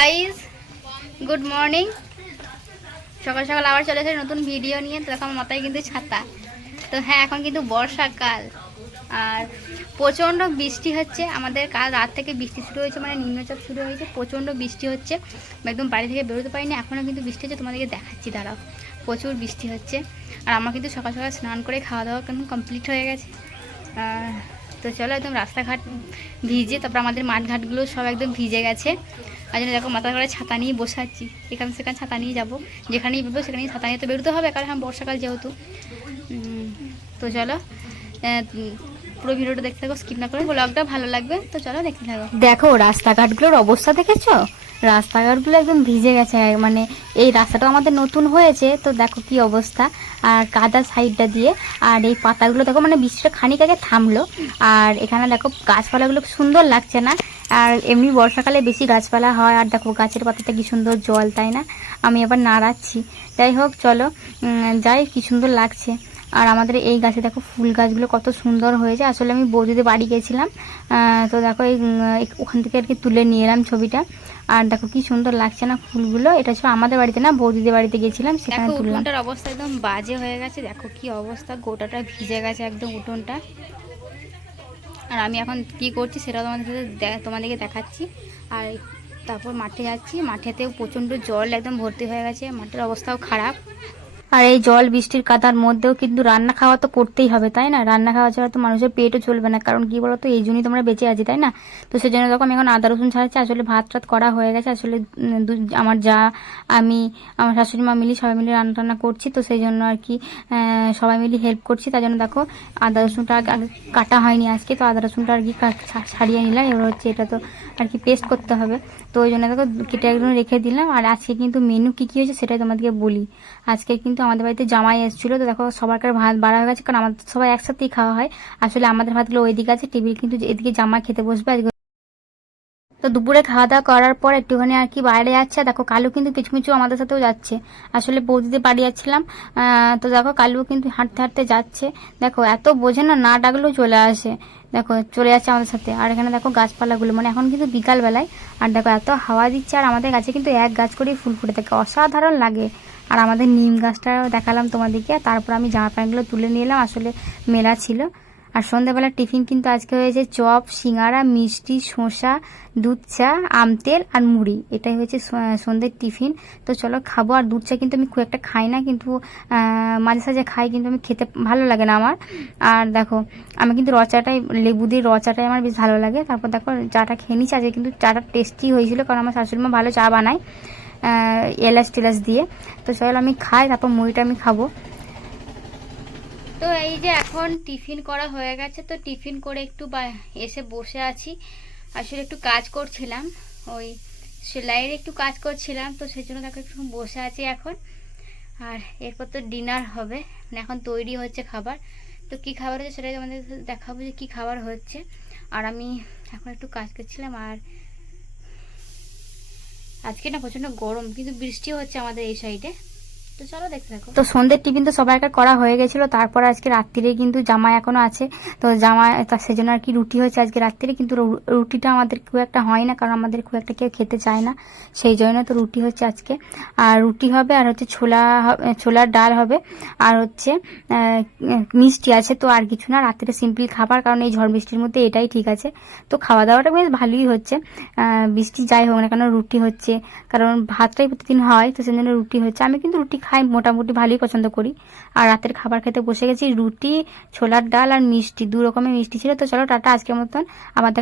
Guys good morning সকাল সকাল আবার চলে এসেছে নতুন ভিডিও নিয়ে। তো দেখো মাথায় কিন্তু ছাতা। তো হ্যাঁ এখন কিন্তু বর্ষাকাল। আর প্রচণ্ড বৃষ্টি হচ্ছে। আমাদের কাল রাত থেকে বৃষ্টি শুরু হয়েছে মানে নিম্নচাপ শুরু হয়েছে। প্রচণ্ড বৃষ্টি হচ্ছে। একদম বাড়ি থেকে বেরোতে পারিনি। এখনও কিন্তু বৃষ্টি হচ্ছে। তোমাদেরকে দেখাচ্ছি, দাঁড়াও। প্রচুর বৃষ্টি হচ্ছে। আর আমার কিন্তু সকাল সকাল স্নান করে খাওয়া দাওয়া কেমন কমপ্লিট হয়ে গেছে। তো চলো একদম রাস্তাঘাট ভিজে, তারপর আমাদের মাঠঘাটগুলো সব একদম ভিজে গেছে। আর জন্য দেখো মাথা করে ছাতা নিয়ে বসে আছি। এখানে সেখানে ছাতা নিয়ে যাব। যেখানেই বেরোবো সেখানেই ছাতা নিয়ে তো বেরোতে হবে, কারণ এখন বর্ষাকাল যেহেতু। তো চলো পুরো ভিডিওটা দেখতে থাকো স্কিপ না করে ব্লগটা ভালো লাগবে। তো চলো দেখতে থাকো। দেখো, রাস্তাঘাটগুলোর অবস্থা দেখেছ? রাস্তাঘাটগুলো একদম ভিজে গেছে মানে এই রাস্তাটা আমাদের নতুন হয়েছে, তো দেখো কি অবস্থা। আর কাদা সাইডটা দিয়ে, আর এই পাতাগুলো দেখো মানে বৃষ্টিটা খানিক আগে থামলো। আর এখানে দেখো গাছপালাগুলো সুন্দর লাগছে না। আর এমনি বর্ষাকালে বেশি গাছপালা হয়, আর দেখো গাছের পাতাটা কি সুন্দর জল, তাই না? আমি আবার নাড়াচ্ছি। যাই হোক, চলো যাই, কি সুন্দর লাগছে। আর আমাদের এই গাছে দেখো ফুল গাছগুলো কত সুন্দর হয়েছে। আসলে আমি বৌদিদের বাড়ি গেছিলাম তো দেখো এই ওখান থেকে আর কি তুলে নিয়ে এলাম ছবিটা। আর দেখো কি সুন্দর লাগছে না ফুলগুলো এটা ছিল আমাদের বাড়িতে না বৌদিদের বাড়িতে গেছিলাম সেখানে তুললাম। উঠোনটার অবস্থা একদম বাজে হয়ে গেছে দেখো কি অবস্থা গোটাটা ভিজে গেছে একদম উঠোনটা। আর আমি এখন কি করছি সেটা তোমাদের সাথে তোমাদেরকে দেখাচ্ছি। আর তারপর মাঠে যাচ্ছি মাঠেতেও প্রচণ্ড জল একদম ভর্তি হয়ে গেছে মাঠের অবস্থাও খারাপ। আর এই জল বৃষ্টির কাদার মধ্যেও কিন্তু রান্না খাওয়া তো করতেই হবে, তাই না? রান্না খাওয়া ছাড়া তো মানুষের পেটও চলবে না, কারণ কি বলতো, এই জন্যই তোমরা বেঁচে আছি, তাই না? তো সেই জন্য দেখো আমি এখন আদা, রসুন ছাড়াচ্ছি, আসলে ভাত টাত করা হয়ে গেছে, আসলে আমার যা, আমি, আমার শাশুড়ি মা মিলি সবাই মিলে রান্না টান্না করছি, তো সেই জন্য আর কি সবাই মিলে হেল্প করছি, তার জন্য দেখো, আদা, রসুনটা আগে কাটা হয়নি আজকে, তো আদা, রসুনটা আর কি ছাড়িয়ে নিলাম, এবার হচ্ছে এটা তো আর কি পেস্ট করতে হবে, তো ওই জন্য দেখো, কেটে একদম রেখে দিলাম, আর আজকে কিন্তু মেনু কী কী হয়েছে সেটাই তোমাদেরকে বলি, আজকে কিন্তু আমাদের বাড়িতে জামাই এসেছিল, তো দেখো সবারকার ভাত বাড়া হয়ে গেছে, কারণ আমাদের সবাই একসাথেই খাওয়া হয়। আসলে আমাদের ভাতগুলো ওইদিকে আছে, টেবিল কিন্তু এদিকে জামাই খেতে বসবে তো দুপুরে খাওয়া দাওয়া করার পর একটুখানি আর কি বাইরে যাচ্ছে দেখো কালু কিন্তু কিছু কিছু আমাদের সাথেও যাচ্ছে। আসলে বৌদিদের বাড়ি যাচ্ছিলাম তো দেখো কালু কিন্তু হাঁটতে হাঁটতে যাচ্ছে। দেখো এত বোঝে না না ডাকলেও চলে আসে। দেখো চলে যাচ্ছে আমাদের সাথে। আর এখানে দেখো গাছপালাগুলো মানে এখন কিন্তু বিকাল বেলায় আর দেখো এত হাওয়া দিচ্ছে, আর আমাদের গাছে কিন্তু এক গাছ করেই ফুল ফুটে থাকে, অসাধারণ লাগে। আর আমাদের নিম গাছটাও দেখালাম তোমাদেরকে তারপর আমি জামা প্যান্টগুলো তুলে নিয়ে এলাম আসলে মেলা ছিল। আর সন্ধ্যাবেলা টিফিন কিন্তু আজকে হয়েছে চপ, সিঙ্গারা, মিষ্টি, শসা, দুধ চা, আম তেল আর মুড়ি। এটাই হয়েছে সন্ধ্যের টিফিন। তো চলো খাব, আর দুধ চা কিন্তু আমি খুব একটা খাই না, কিন্তু মাঝে সাঝে খাই, কিন্তু আমি খেতে ভালো লাগে না আমার। আর দেখো, আমি কিন্তু র চাটাই লেবু দিয়ে র চাটাই আমার বেশ ভালো লাগে। তারপর দেখো, চাটা খেয়ে নিচ্ছি, আজকে কিন্তু চাটা টেস্টি হয়েছিল, কারণ আমার শাশুড়ি মা ভালো চা বানায়। এলাচ টেলাচ দিয়ে। তো চলো আমি খাই, তারপর মুড়িটা আমি খাব। তো এই যে এখন টিফিন করা হয়ে গেছে, তো টিফিন করে একটু এসে বসে আছি। আসলে একটু কাজ করছিলাম, ওই সেলাইয়ের একটু কাজ করছিলাম, তো সেই জন্য দেখো একটু বসে আছি এখন। আর এরপর তো ডিনার হবে, এখন তৈরি হচ্ছে খাবার। তো কি খাবার হচ্ছে সেটাই আমাদের দেখাবো যে কী খাবার হচ্ছে। আর আমি এখন একটু কাজ করছিলাম, আর আজকে না প্রচণ্ড গরম কিন্তু বৃষ্টি হচ্ছে আমাদের এই সাইডে তো সন্ধ্যের টিফিন তো সবাইকে করা হয়ে গেছিল, তারপর আজকে রাত্রিরে কিন্তু জামা এখনও আছে। তো জামা তার সেজন্য আর কি রুটি হয়েছে আজকে রাত্রিরে, কিন্তু রুটিটা আমাদের খুব একটা হয় না, কারণ আমাদের খুব একটা কেউ খেতে চায় না। সেই জন্য তো রুটি হচ্ছে আজকে। আর রুটি হবে, আর হচ্ছে ছোলা ছোলার ডাল হবে, আর হচ্ছে মিষ্টি আছে। তো আর কিছু না, রাত্রিরে সিম্পল খাবার, কারণ এই ঝড় বৃষ্টির মধ্যে এটাই ঠিক আছে। তো খাওয়া দাওয়াটা বেশ ভালোই হচ্ছে। বৃষ্টি যাই হোক না কেন, রুটি হচ্ছে, কারণ ভাতটাই প্রতিদিন হয়, তো সেই জন্য রুটি হচ্ছে। আমি কিন্তু রুটি খাই, মোটামুটি ভালোই পছন্দ করি। আর রাতের খাবার খেতে বসে গেছি, রুটি, ছোলার ডাল আর মিষ্টি, দু রকমের মিষ্টি ছিল। তো চলো টাটা, আজকের মতন। আবার দেখা